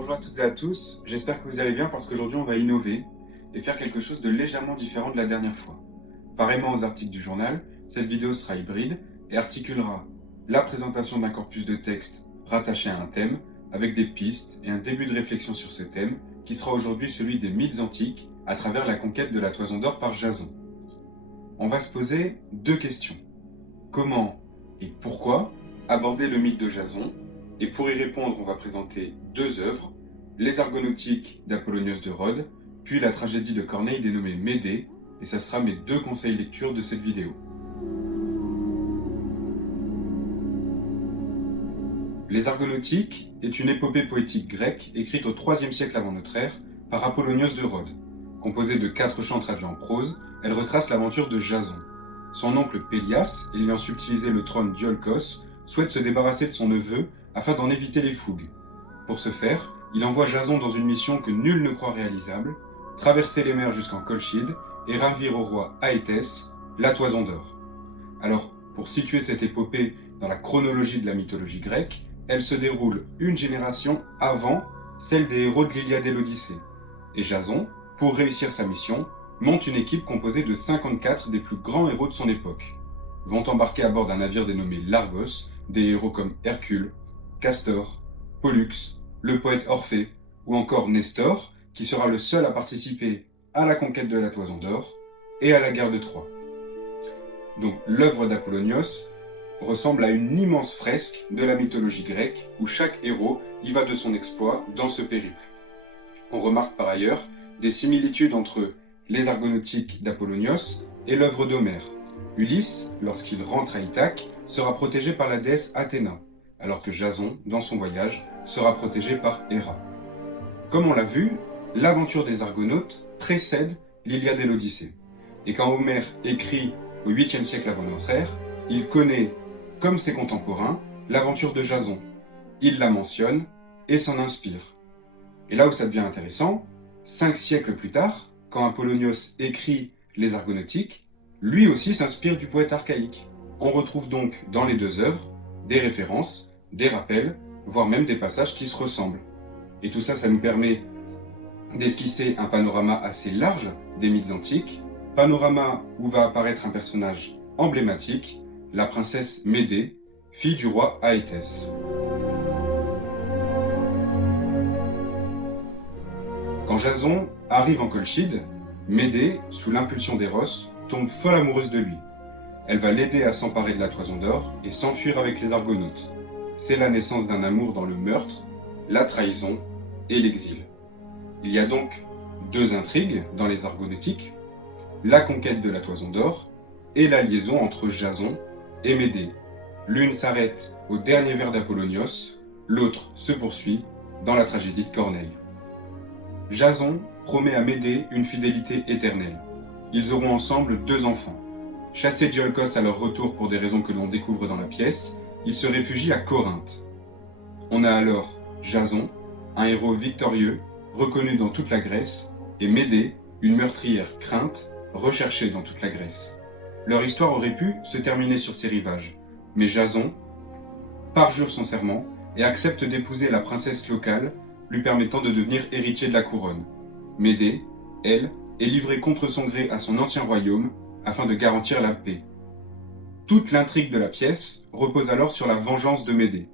Bonjour à toutes et à tous, j'espère que vous allez bien parce qu'aujourd'hui on va innover et faire quelque chose de légèrement différent de la dernière fois. Pareillement aux articles du journal, cette vidéo sera hybride et articulera la présentation d'un corpus de texte rattaché à un thème avec des pistes et un début de réflexion sur ce thème qui sera aujourd'hui celui des mythes antiques à travers la conquête de la Toison d'Or par Jason. On va se poser deux questions. Comment et pourquoi aborder le mythe de Jason? Et pour y répondre, on va présenter deux œuvres, les Argonautiques d'Apollonios de Rhodes, puis la tragédie de Corneille dénommée Médée, et ça sera mes deux conseils lecture de cette vidéo. Les Argonautiques est une épopée poétique grecque écrite au IIIe siècle avant notre ère par Apollonios de Rhodes. Composée de 4 chants traduits en prose, elle retrace l'aventure de Jason. Son oncle Pélias, ayant subtilisé le trône d'Iolcos, souhaite se débarrasser de son neveu afin d'en éviter les fougues. Pour ce faire, il envoie Jason dans une mission que nul ne croit réalisable, traverser les mers jusqu'en Colchide et ravir au roi Aétès la Toison d'Or. Alors, pour situer cette épopée dans la chronologie de la mythologie grecque, elle se déroule une génération avant celle des héros de l'Iliade et l'Odyssée. Et Jason, pour réussir sa mission, monte une équipe composée de 54 des plus grands héros de son époque. Vont embarquer à bord d'un navire dénommé l'Argos des héros comme Hercule, Castor, Pollux, le poète Orphée, ou encore Nestor, qui sera le seul à participer à la conquête de la Toison d'Or et à la guerre de Troie. Donc l'œuvre d'Apollonios ressemble à une immense fresque de la mythologie grecque où chaque héros y va de son exploit dans ce périple. On remarque par ailleurs des similitudes entre les Argonautiques d'Apollonios et l'œuvre d'Homère. Ulysse, lorsqu'il rentre à Ithaque, sera protégé par la déesse Athéna, alors que Jason, dans son voyage, sera protégé par Héra. Comme on l'a vu, l'aventure des Argonautes précède l'Iliade et l'Odyssée. Et quand Homère écrit au 8e siècle avant notre ère, il connaît, comme ses contemporains, l'aventure de Jason. Il la mentionne et s'en inspire. Et là où ça devient intéressant, 5 siècles plus tard, quand Apollonios écrit les Argonautiques, lui aussi s'inspire du poète archaïque. On retrouve donc dans les deux œuvres des références, des rappels, voire même des passages qui se ressemblent. Et tout ça, ça nous permet d'esquisser un panorama assez large des mythes antiques, panorama où va apparaître un personnage emblématique, la princesse Médée, fille du roi Aétès. Quand Jason arrive en Colchide, Médée, sous l'impulsion d'Éros, tombe folle amoureuse de lui. Elle va l'aider à s'emparer de la Toison d'Or et s'enfuir avec les Argonautes. C'est la naissance d'un amour dans le meurtre, la trahison et l'exil. Il y a donc deux intrigues dans les Argonautiques, la conquête de la Toison d'Or et la liaison entre Jason et Médée. L'une s'arrête au dernier vers d'Apollonios, l'autre se poursuit dans la tragédie de Corneille. Jason promet à Médée une fidélité éternelle. Ils auront ensemble 2 enfants. Chassés d'Iolcos à leur retour pour des raisons que l'on découvre dans la pièce, ils se réfugient à Corinthe. On a alors Jason, un héros victorieux, reconnu dans toute la Grèce, et Médée, une meurtrière crainte, recherchée dans toute la Grèce. Leur histoire aurait pu se terminer sur ces rivages, mais Jason parjure son serment et accepte d'épouser la princesse locale, lui permettant de devenir héritier de la couronne. Médée, elle, est livrée contre son gré à son ancien royaume afin de garantir la paix. Toute l'intrigue de la pièce repose alors sur la vengeance de Médée,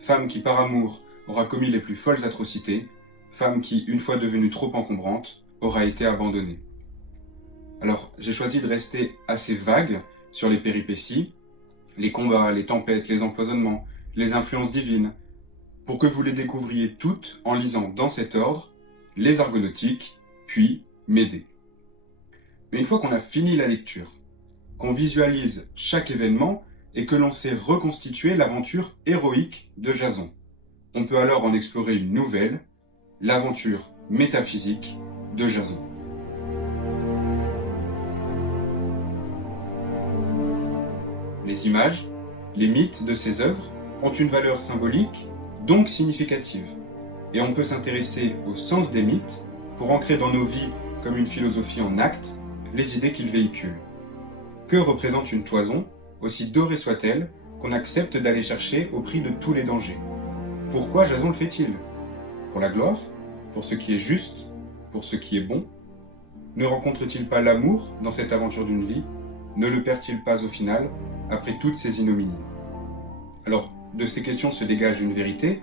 femme qui par amour aura commis les plus folles atrocités, femme qui, une fois devenue trop encombrante, aura été abandonnée. Alors, j'ai choisi de rester assez vague sur les péripéties, les combats, les tempêtes, les empoisonnements, les influences divines, pour que vous les découvriez toutes en lisant dans cet ordre les Argonautiques, puis Médée. Mais une fois qu'on a fini la lecture, qu'on visualise chaque événement et que l'on sait reconstituer l'aventure héroïque de Jason, on peut alors en explorer une nouvelle, l'aventure métaphysique de Jason. Les images, les mythes de ces œuvres ont une valeur symbolique, donc significative, et on peut s'intéresser au sens des mythes pour ancrer dans nos vies comme une philosophie en actes les idées qu'ils véhiculent. Que représente une toison, aussi dorée soit-elle, qu'on accepte d'aller chercher au prix de tous les dangers? Pourquoi Jason le fait-il? pour la gloire, pour ce qui est juste, pour ce qui est bon? Ne rencontre-t-il pas l'amour dans cette aventure d'une vie? Ne le perd-il pas au final, après toutes ces ignominies? Alors, de ces questions se dégage une vérité: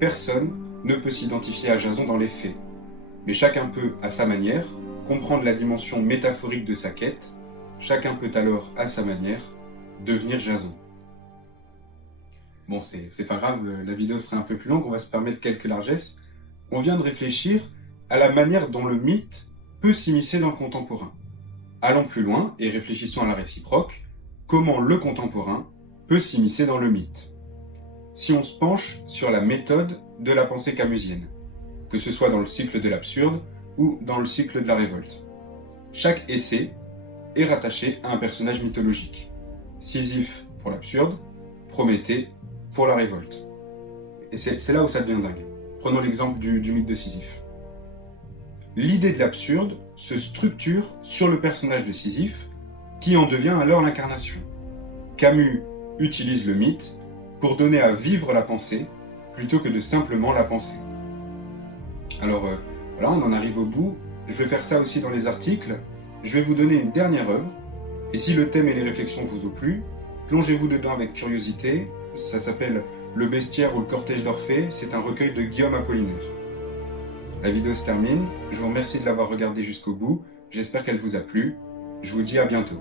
personne ne peut s'identifier à Jason dans les faits, mais chacun peut, à sa manière, comprendre la dimension métaphorique de sa quête. Chacun peut alors, à sa manière, devenir Jason. Bon, c'est pas grave, la vidéo sera un peu plus longue, on va se permettre quelques largesses. On vient de réfléchir à la manière dont le mythe peut s'immiscer dans le contemporain. Allons plus loin et réfléchissons à la réciproque: comment le contemporain peut s'immiscer dans le mythe? Si on se penche sur la méthode de la pensée camusienne, que ce soit dans le cycle de l'absurde ou dans le cycle de la révolte, chaque essai est rattaché à un personnage mythologique. Sisyphe pour l'absurde, Prométhée pour la révolte. Et c'est là où ça devient dingue. Prenons l'exemple du mythe de Sisyphe. L'idée de l'absurde se structure sur le personnage de Sisyphe, qui en devient alors l'incarnation. Camus utilise le mythe pour donner à vivre la pensée, plutôt que de simplement la penser. Alors voilà, on en arrive au bout. Je vais faire ça aussi dans les articles. Je vais vous donner une dernière œuvre, et si le thème et les réflexions vous ont plu, plongez-vous dedans avec curiosité. Ça s'appelle Le Bestiaire ou le Cortège d'Orphée, c'est un recueil de Guillaume Apollinaire. La vidéo se termine, je vous remercie de l'avoir regardée jusqu'au bout, j'espère qu'elle vous a plu, je vous dis à bientôt.